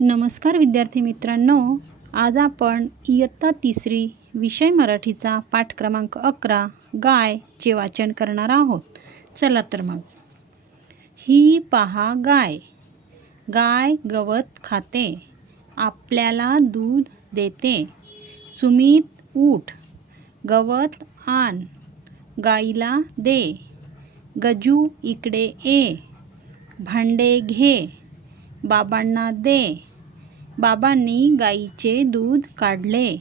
नमस्कार विद्यार्थी मित्रांनो, आज आपण इयत्ता तिसरी विषय मराठीचा पाठ क्रमांक 11 गायचे वाचन करणार आहोत. चला तर मग. ही पहा गाय. गाय गवत खाते, आपल्याला दूध देते. सुमित उठ, गवत आण, गाईला दे. गजू इकडे ये, भांडे घे, बाबांना दे. बाबांनी गाईचे दूध काढले,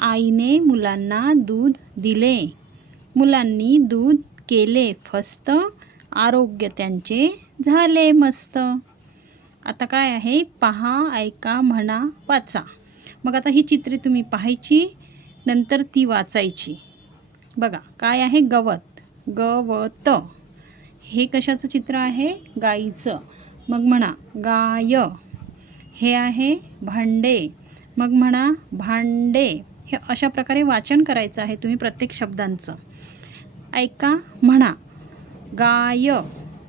आईने मुलांना दूध दिले. मुलांनी दूध केले फस्त, आरोग्य त्यांचे झाले मस्त. आता काय आहे? पहा, ऐका, म्हणा, वाचा. मग आता ही चित्रे तुम्ही पाहायची, नंतर ती वाचायची. बघा काय आहे? गवत, गवत. हे कशाचं चित्र आहे? गाईचं. मग म्हणा गाय. हे आहे भांडे, मग म्हणा भांडे. हे अशा प्रकारे वाचन करायचं आहे तुम्ही प्रत्येक शब्दांचं. ऐका, म्हणा गाय,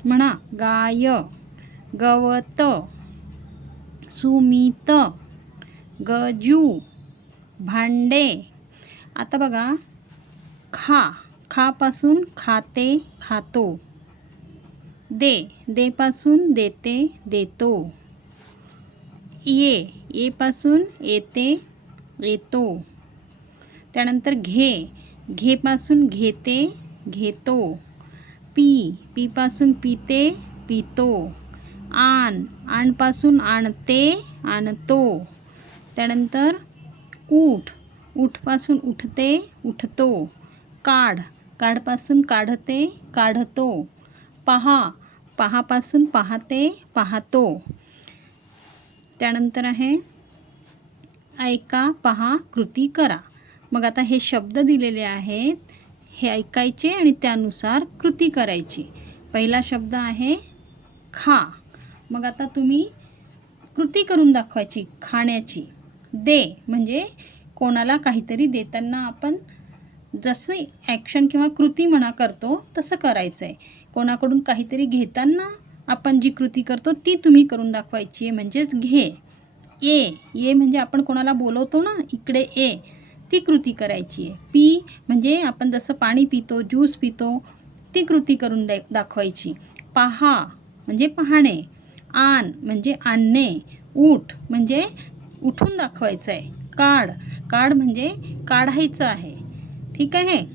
म्हणा गाय. गवत, सुमित, गजू, भांडे. आता बघा, खा, खापासून खाते, खातो. दे, देपासून देते, देतो. ये, येपासून येते, येतो. त्यानंतर घे, घेपासून घेते, घेतो. पी, पीपासून पिते, पितो. आण, आणपासून आणते, आणतो. त्यानंतर उठ, उठपासून उठते, उठतो. काढ, काढपासून काढते, काढतो. पहा, पहापासून पाहते, पाहतो. त्यानंतर आहे ऐका, पहा, कृती करा. मग आता हे शब्द दिलेले आहेत, हे ऐकायचे आणि त्यानुसार कृती करायची. पहिला शब्द आहे खा. मग आता तुम्ही कृती करून दाखवायची खाण्याची. दे म्हणजे कोणाला काहीतरी देताना आपण जसं ॲक्शन किंवा कृती म्हणा करतो तसं करायचं आहे. कोणाकडून काहीतरी घेताना आपण जी कृती करतो ती तुम्ही करून दाखवायची आहे, म्हणजेच घे. ये, ये म्हणजे आपण कोणाला बोलवतो ना, इकडे ये, ती कृती करायची आहे. पी म्हणजे आपण जसं पाणी पितो, ज्यूस पितो, ती कृती करून दाखवायची. पहा म्हणजे पाहणे. आण म्हणजे आणणे. उठ म्हणजे उठून दाखवायचं आहे. काढ, काढ म्हणजे काढायचं आहे. ठीक आहे.